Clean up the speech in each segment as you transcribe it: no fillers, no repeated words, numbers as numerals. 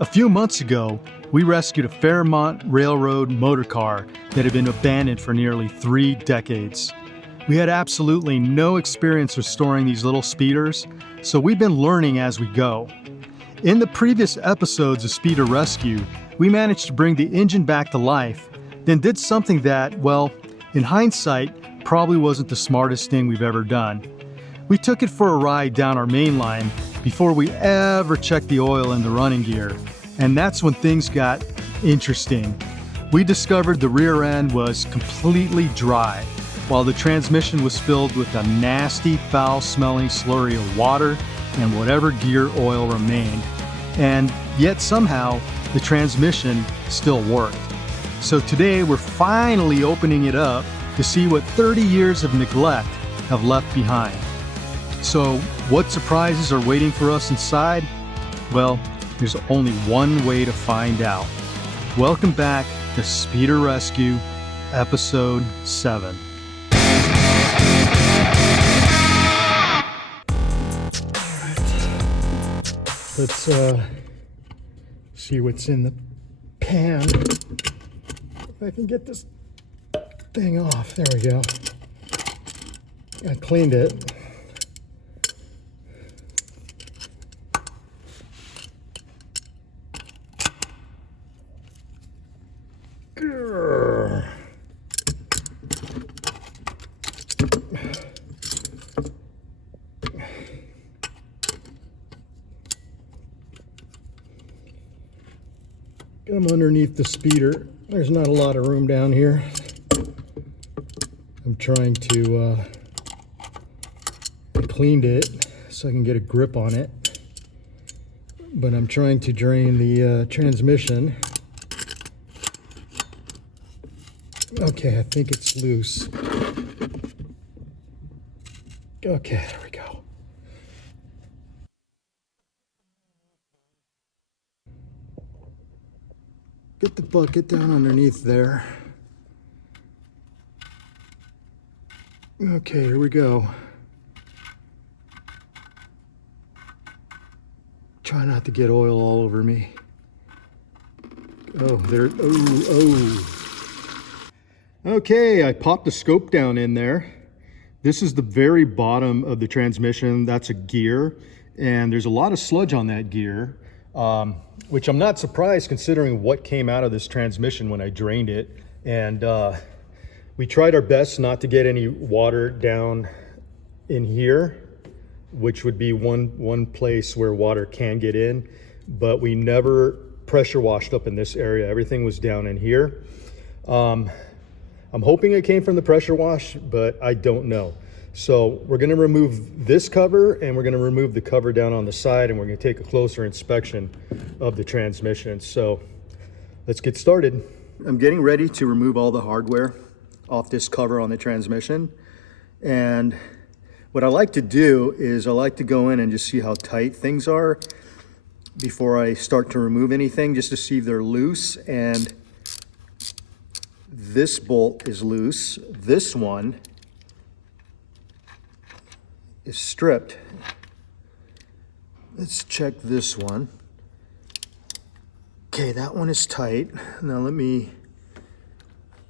A few months ago, we rescued a Fairmont Railroad motor car that had been abandoned for nearly 3 decades. We had absolutely no experience restoring these little speeders, so we've been learning as we go. In the previous episodes of Speeder Rescue, we managed to bring the engine back to life, then did something that, well, in hindsight, probably wasn't the smartest thing we've ever done. We took it for a ride down our main line before we ever checked the oil in the running gear, and that's when things got interesting. We discovered the rear end was completely dry, while the transmission was filled with a nasty, foul-smelling slurry of water and whatever gear oil remained. And yet somehow, the transmission still worked. So today we're finally opening it up to see what 30 years of neglect have left behind. So what surprises are waiting for us inside? Well, there's only one way to find out. Welcome back to Speeder Rescue, Episode 7. Let's see what's in the pan. If I can get this thing off. There we go. I cleaned it. I'm underneath the speeder. There's not a lot of room down here. I'm trying to I cleaned it so I can get a grip on it, but I'm trying to drain the transmission. Okay, I think it's loose. Okay, there we go. Get the bucket down underneath there. Okay, here we go. Try not to get oil all over me. Oh, there, oh. Okay, I popped the scope down in there. This is the very bottom of the transmission. That's a gear, and there's a lot of sludge on that gear. Which I'm not surprised considering what came out of this transmission when I drained it. And we tried our best not to get any water down in here, which would be one place where water can get in, but we never pressure washed up in this area. Everything was down in here. I'm hoping it came from the pressure wash, but I don't know. So we're gonna remove this cover, and we're gonna remove the cover down on the side, and we're gonna take a closer inspection of the transmission. So let's get started. I'm getting ready to remove all the hardware off this cover on the transmission. And what I like to do is I like to go in and just see how tight things are before I start to remove anything, just to see if they're loose. And this bolt is loose. This one is stripped. Let's check this one. Okay, that one is tight. Now let me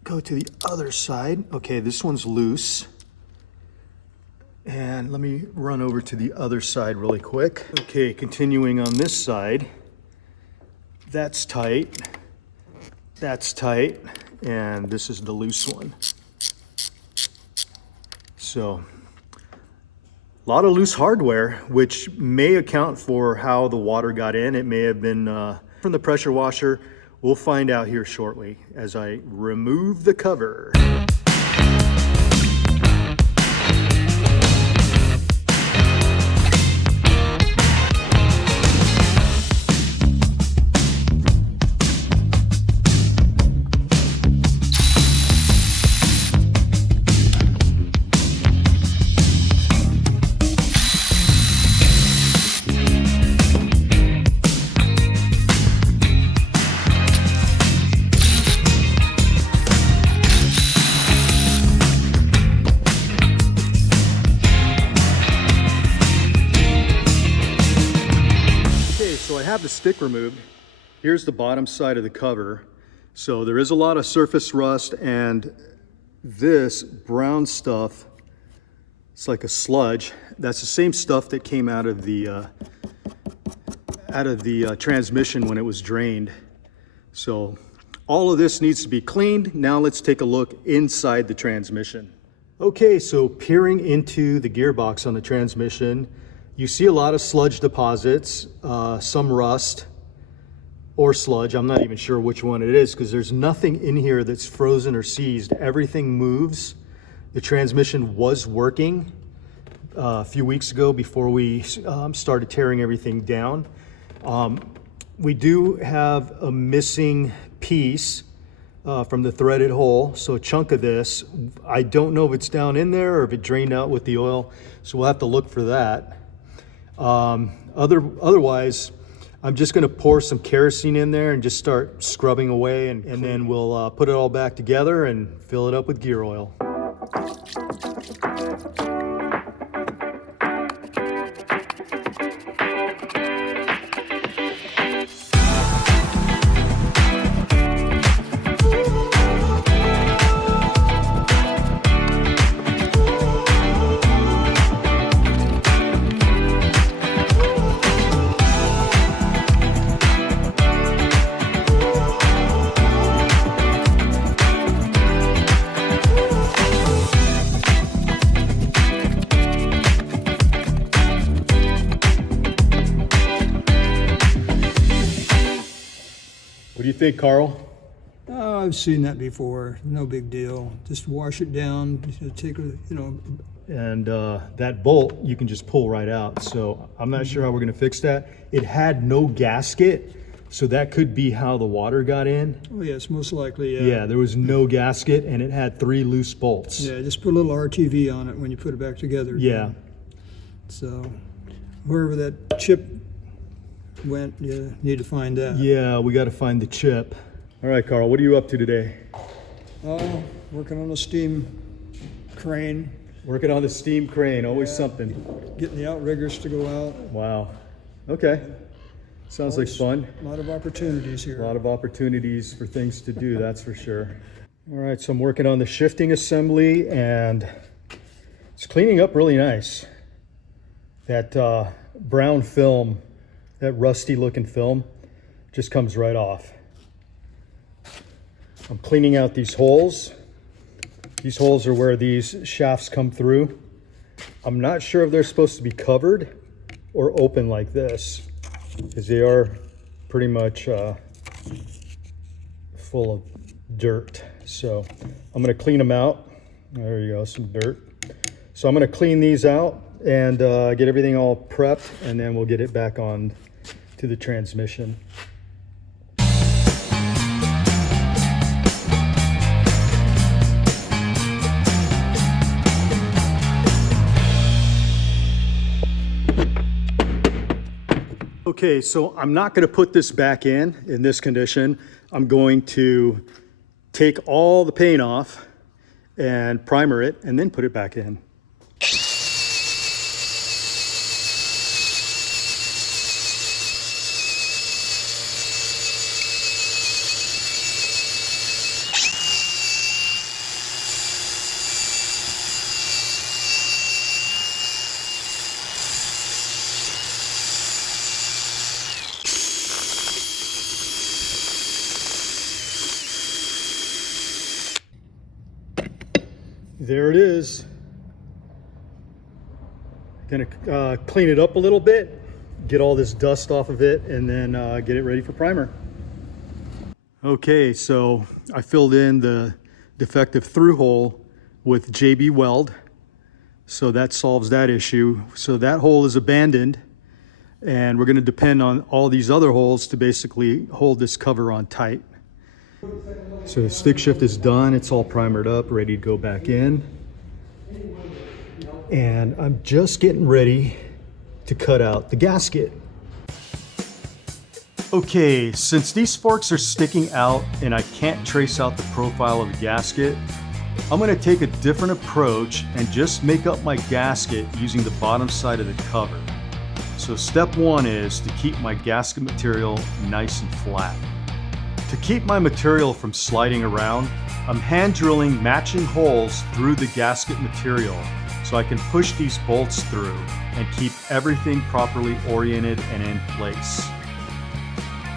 go to the other side. Okay, this one's loose. And let me run over to the other side really quick. Okay, continuing on this side. That's tight. That's tight. And this is the loose one. So, a lot of loose hardware, which may account for how the water got in. It may have been from the pressure washer. We'll find out here shortly as I remove the cover. The stick removed, Here's the bottom side of the cover. So there is a lot of surface rust, and this brown stuff, it's like a sludge. That's the same stuff that came out of the transmission when it was drained. So all of this needs to be cleaned. Now let's take a look inside the transmission. Okay, so peering into the gearbox on the transmission, you see a lot of sludge deposits, some rust or sludge. I'm not even sure which one it is because there's nothing in here that's frozen or seized. Everything moves. The transmission was working a few weeks ago before we started tearing everything down. We do have a missing piece from the threaded hole, so a chunk of this. I don't know if it's down in there or if it drained out with the oil, so we'll have to look for that. Otherwise, I'm just gonna pour some kerosene in there and just start scrubbing away, and then we'll put it all back together and fill it up with gear oil. What do you think, Carl? Oh, I've seen that before. No big deal. Just wash it down. Take a, And that bolt you can just pull right out. So I'm not sure how we're gonna fix that. It had no gasket, so that could be how the water got in. Oh yes, most likely. Yeah, there was no gasket, and it had 3 loose bolts. Yeah, just put a little RTV on it when you put it back together. Yeah. So wherever that chip went, you need to find that. Yeah, we got to find the chip. All right, Carl, what are you up to today? Working on a steam crane. Working on the steam crane, always something. Getting the outriggers to go out. Wow. Okay. Sounds like fun. A lot of opportunities here. A lot of opportunities for things to do, that's for sure. All right, so I'm working on the shifting assembly, and it's cleaning up really nice. That brown film, that rusty looking film, just comes right off. I'm cleaning out these holes. These holes are where these shafts come through. I'm not sure if they're supposed to be covered or open like this, because they are pretty much full of dirt. So I'm gonna clean them out. There you go, some dirt. So I'm gonna clean these out and get everything all prepped, and then we'll get it back on to the transmission. Okay, so I'm not going to put this back in this condition. I'm going to take all the paint off and primer it and then put it back in. There it is. Gonna clean it up a little bit, get all this dust off of it, and then get it ready for primer. Okay, so I filled in the defective through hole with JB Weld, so that solves that issue. So that hole is abandoned, and we're gonna depend on all these other holes to basically hold this cover on tight. So the stick shift is done, it's all primered up, ready to go back in. And I'm just getting ready to cut out the gasket. Okay, since these forks are sticking out and I can't trace out the profile of the gasket, I'm gonna take a different approach and just make up my gasket using the bottom side of the cover. So step one is to keep my gasket material nice and flat. To keep my material from sliding around, I'm hand drilling matching holes through the gasket material so I can push these bolts through and keep everything properly oriented and in place.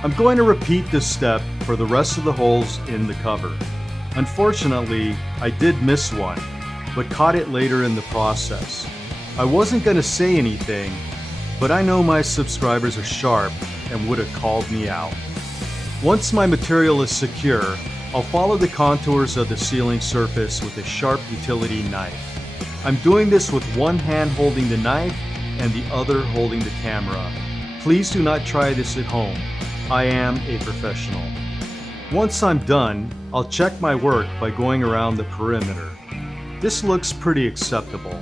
I'm going to repeat this step for the rest of the holes in the cover. Unfortunately, I did miss one, but caught it later in the process. I wasn't going to say anything, but I know my subscribers are sharp and would have called me out. Once my material is secure, I'll follow the contours of the sealing surface with a sharp utility knife. I'm doing this with one hand holding the knife and the other holding the camera. Please do not try this at home. I am a professional. Once I'm done, I'll check my work by going around the perimeter. This looks pretty acceptable.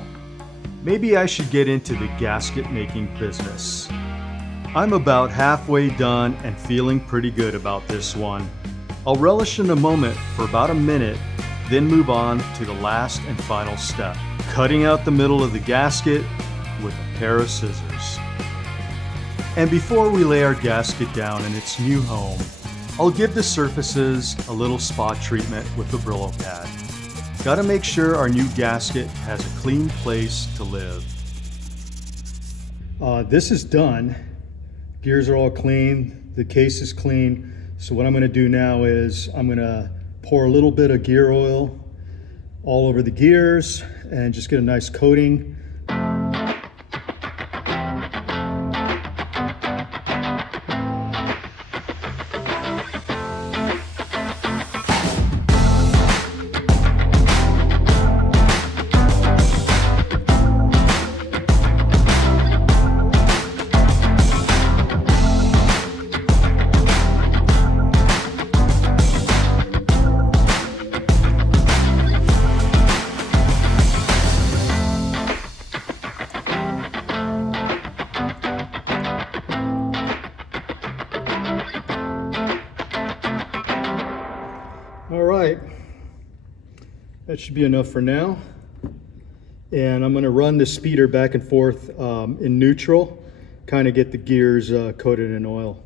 Maybe I should get into the gasket making business. I'm about halfway done and feeling pretty good about this one. I'll relish in a moment for about a minute, then move on to the last and final step, cutting out the middle of the gasket with a pair of scissors. And before we lay our gasket down in its new home, I'll give the surfaces a little spot treatment with the Brillo pad. Gotta make sure our new gasket has a clean place to live. This is done. Gears are all clean, the case is clean. So what I'm gonna do now is I'm gonna pour a little bit of gear oil all over the gears and just get a nice coating. All right, that should be enough for now. And I'm gonna run the speeder back and forth in neutral, kind of get the gears coated in oil.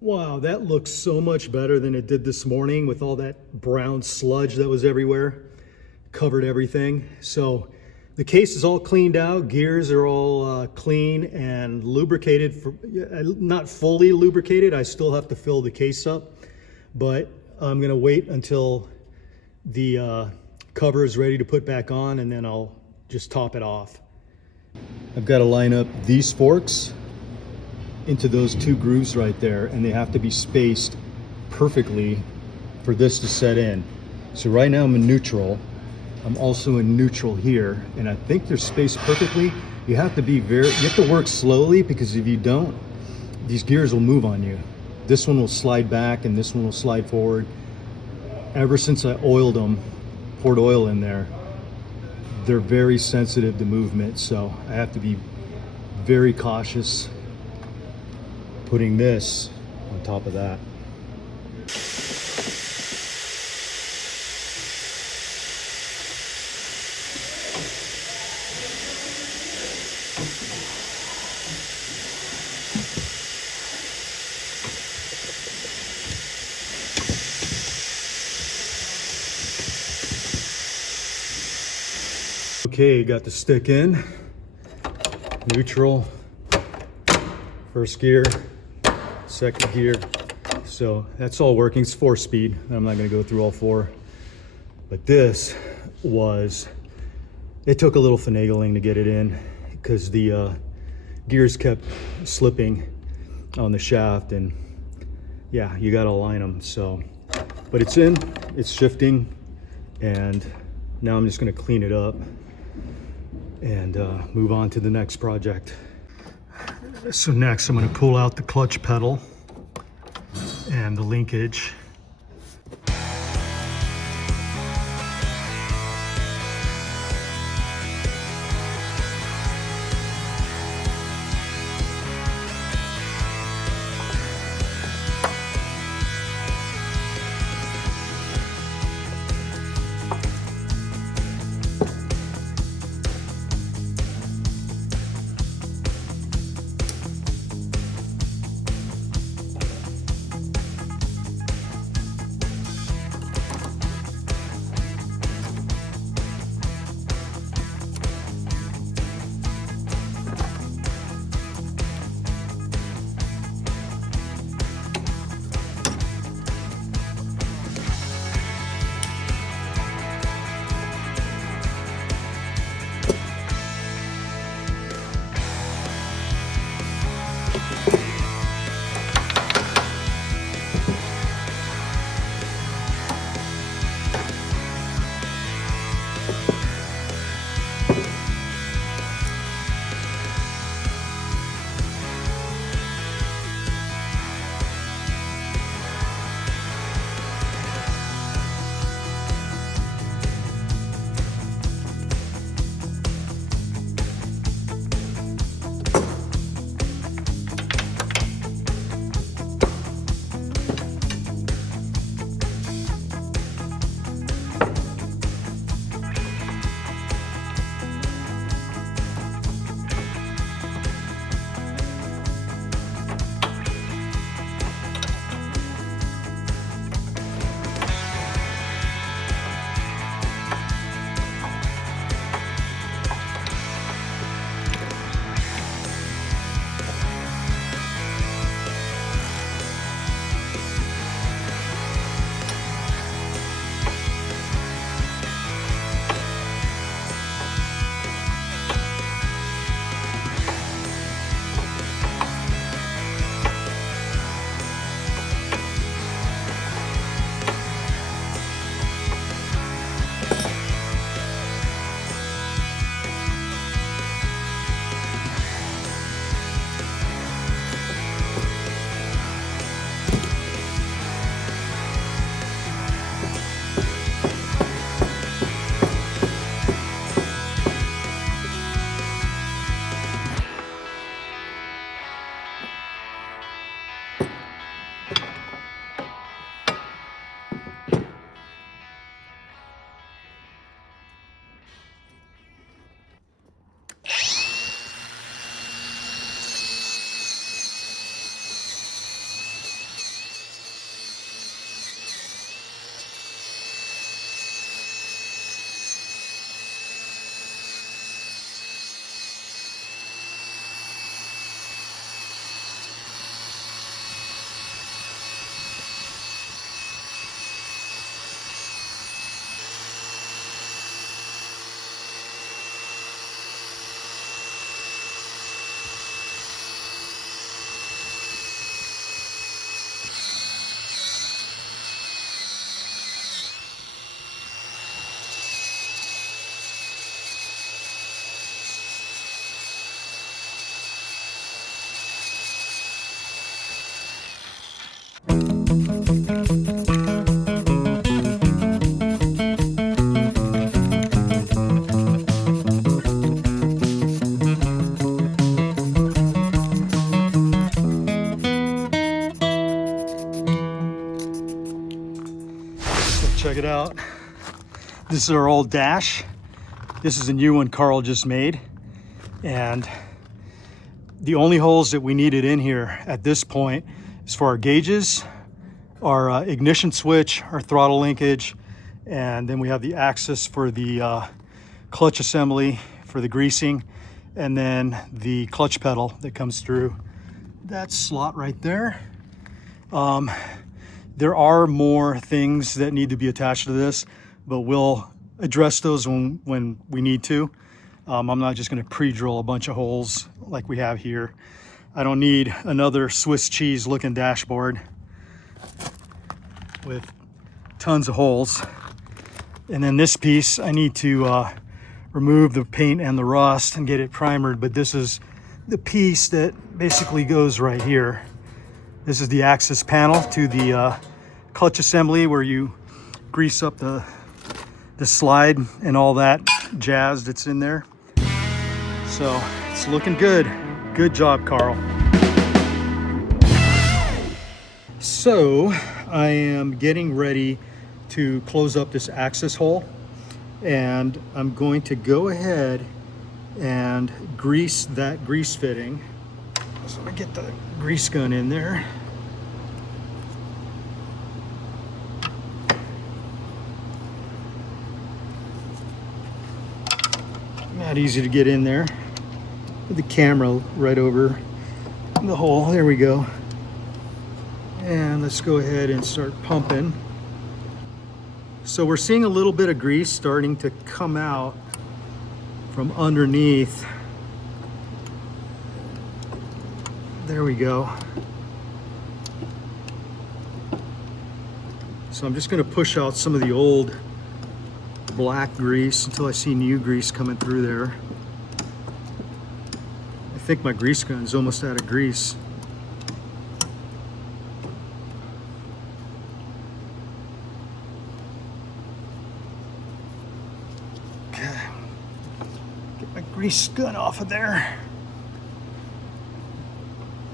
Wow, that looks so much better than it did this morning with all that brown sludge that was everywhere. Covered everything. So the case is all cleaned out, gears are all clean and lubricated, not fully lubricated. I still have to fill the case up, but I'm gonna wait until the cover is ready to put back on and then I'll just top it off. I've got to line up these forks into those two grooves right there, and they have to be spaced perfectly for this to set in. So right now I'm in neutral. I'm also in neutral here, and I think they're spaced perfectly. You have to work slowly, because if you don't, these gears will move on you. This one will slide back and this one will slide forward. Ever since I oiled them, poured oil in there, they're very sensitive to movement, so I have to be very cautious putting this on top of that. Okay, got the stick in, neutral, first gear, second gear. So that's all working. It's 4-speed. I'm not going to go through all 4. But it took a little finagling to get it in, because the gears kept slipping on the shaft, and yeah, you got to align them. So, but it's in, it's shifting, and now I'm just going to clean it up and move on to the next project. So next I'm going to pull out the clutch pedal and the linkage. Check it out. This is our old dash. This is a new one Carl just made. And the only holes that we needed in here at this point is for our gauges, our ignition switch, our throttle linkage, and then we have the axis for the clutch assembly for the greasing, and then the clutch pedal that comes through that slot right there. There are more things that need to be attached to this, but we'll address those when we need to. I'm not just going to pre-drill a bunch of holes like we have here. I don't need another Swiss cheese looking dashboard with tons of holes. And then this piece, I need to remove the paint and the rust and get it primered, but this is the piece that basically goes right here. This is the axis panel to the clutch assembly where you grease up the slide and all that jazz that's in there. So it's looking good. Good job, Carl. So I am getting ready to close up this axis hole, and I'm going to go ahead and grease that grease fitting. So I'm gonna get the grease gun in there. Not easy to get in there. Put the camera right over the hole. There we go. And let's go ahead and start pumping. So we're seeing a little bit of grease starting to come out from underneath. There we go. So I'm just going to push out some of the old black grease until I see new grease coming through there. I think my grease gun's almost out of grease. Okay. Get my grease gun off of there.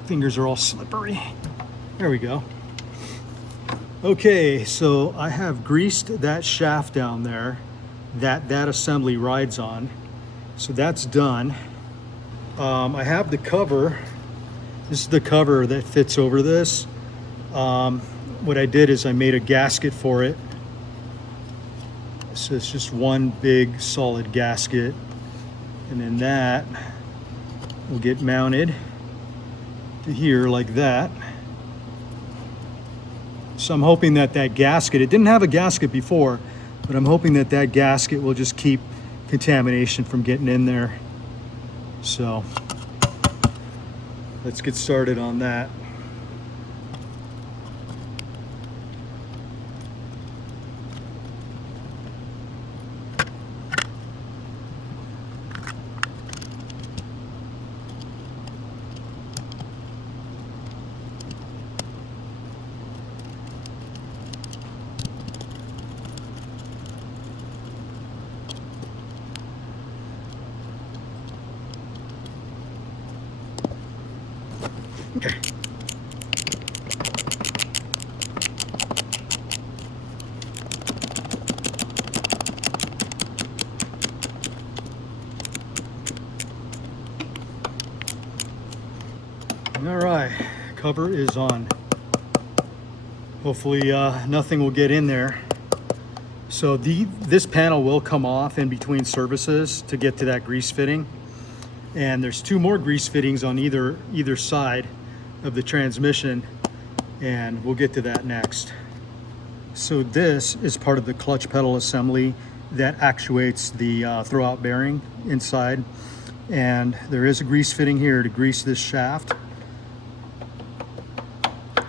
Fingers are all slippery. There we go. Okay, so I have greased that shaft down there that assembly rides on. So that's done. I have the cover. This is the cover that fits over this. What I did is I made a gasket for it. So it's just one big solid gasket. And then that will get mounted to here like that. So I'm hoping that that gasket, it didn't have a gasket before, but I'm hoping that that gasket will just keep contamination from getting in there. So let's get started on that. Okay. All right, cover is on. Hopefully nothing will get in there. So this panel will come off in between services to get to that grease fitting. And there's two more grease fittings on either side of the transmission, and we'll get to that next. So this is part of the clutch pedal assembly that actuates the throwout bearing inside, and there is a grease fitting here to grease this shaft.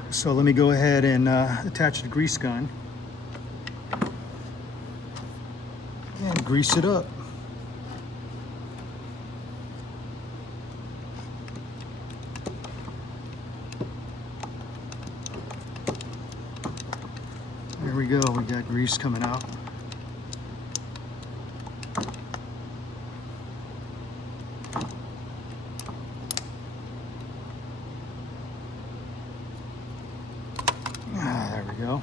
So let me go ahead and attach the grease gun and grease it up. There we go, we got grease coming out. There we go.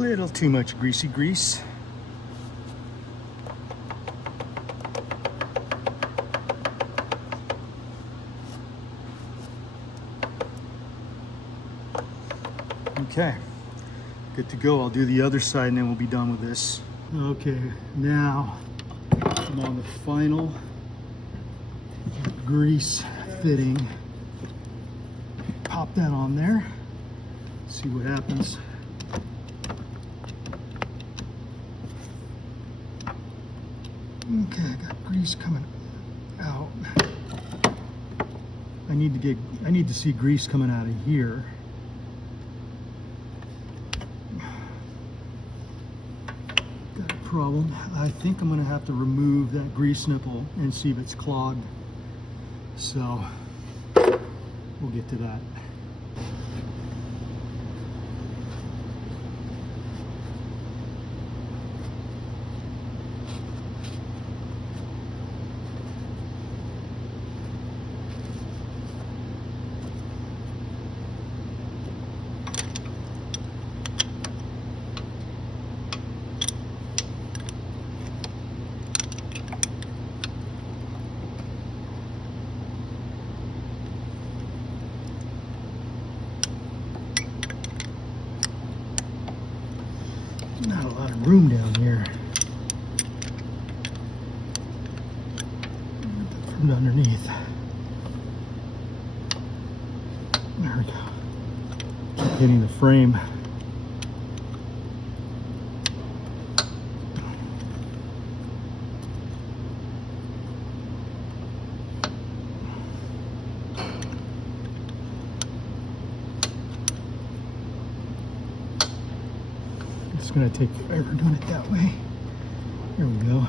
little too much greasy grease. Okay, good to go. I'll do the other side and then we'll be done with this. Okay, now I'm on the final grease fitting. Pop that on there, see what happens. Okay, I got grease coming out. I need to see grease coming out of here. Got a problem. I think I'm gonna have to remove that grease nipple and see if it's clogged. So we'll get to that. Not a lot of room down here. Put it underneath. There we go. Keep hitting the frame. It's going to take forever doing it that way. Here we go.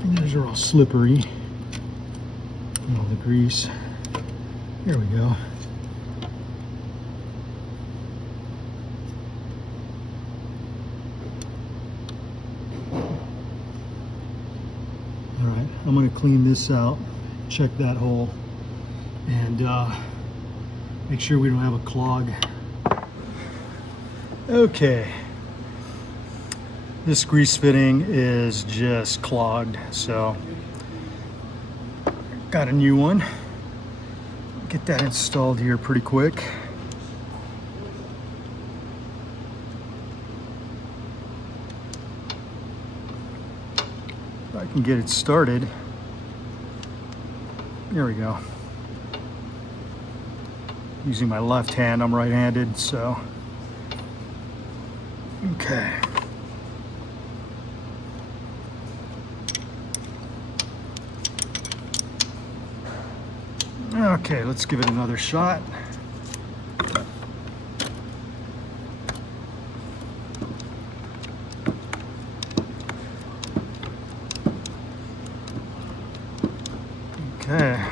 Fingers are all slippery. And all the grease. Here we go. All right, I'm going to clean this out, check that hole, and make sure we don't have a clog. Okay, this grease fitting is just clogged, so got a new one. Get that installed here pretty quick. If I can get it started. There we go. Using my left hand, I'm right-handed, so okay. Okay, let's give it another shot. Okay,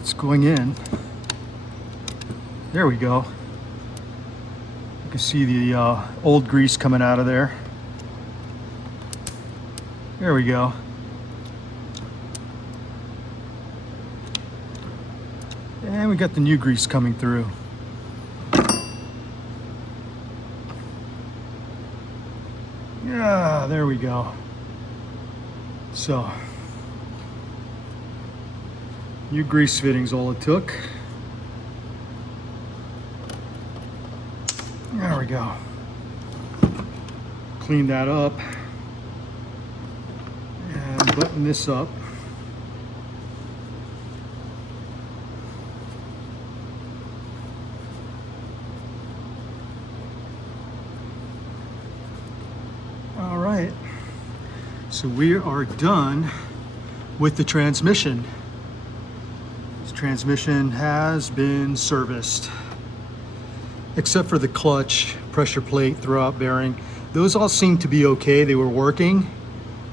it's going in. There we go. You can see the old grease coming out of there. There we go. And we got the new grease coming through. Yeah, there we go. So, new grease fitting's all it took. There we go. Clean that up and button this up. All right, so we are done with the transmission. This transmission has been serviced, except for the clutch, pressure plate, throwout bearing. Those all seem to be okay. They were working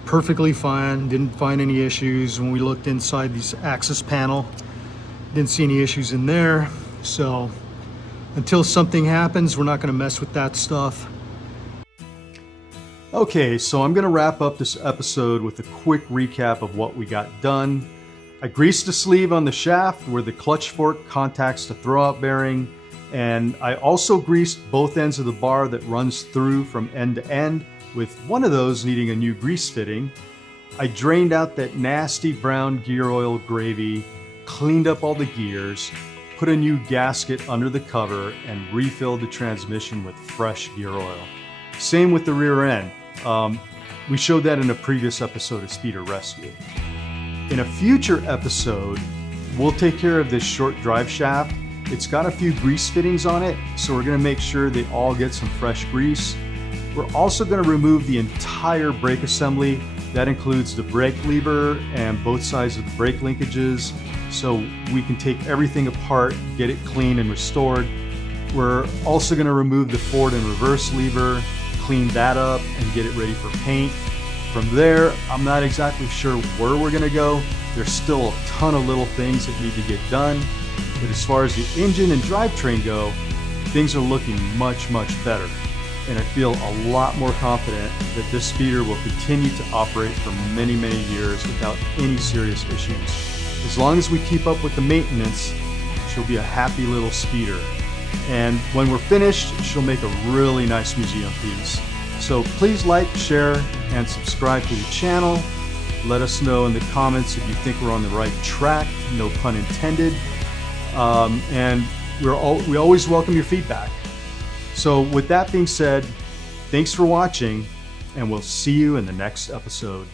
perfectly fine. Didn't find any issues when we looked inside this axis panel. Didn't see any issues in there. So until something happens, we're not going to mess with that stuff. Okay, so I'm going to wrap up this episode with a quick recap of what we got done. I greased the sleeve on the shaft where the clutch fork contacts the throwout bearing, and I also greased both ends of the bar that runs through from end to end, with one of those needing a new grease fitting. I drained out that nasty brown gear oil gravy, cleaned up all the gears, put a new gasket under the cover, and refilled the transmission with fresh gear oil. Same with the rear end. We showed that in a previous episode of Speeder Rescue. In a future episode, we'll take care of this short drive shaft. It's got a few grease fittings on it, so we're gonna make sure they all get some fresh grease. We're also gonna remove the entire brake assembly. That includes the brake lever and both sides of the brake linkages, so we can take everything apart, get it clean and restored. We're also gonna remove the forward and reverse lever, clean that up, and get it ready for paint. From there, I'm not exactly sure where we're gonna go. There's still a ton of little things that need to get done. But as far as the engine and drivetrain go, things are looking much, much better. And I feel a lot more confident that this speeder will continue to operate for many, many years without any serious issues. As long as we keep up with the maintenance, she'll be a happy little speeder. And when we're finished, she'll make a really nice museum piece. So please like, share, and subscribe to the channel. Let us know in the comments if you think we're on the right track, no pun intended. And we always welcome your feedback. So with that being said, thanks for watching, and we'll see you in the next episode.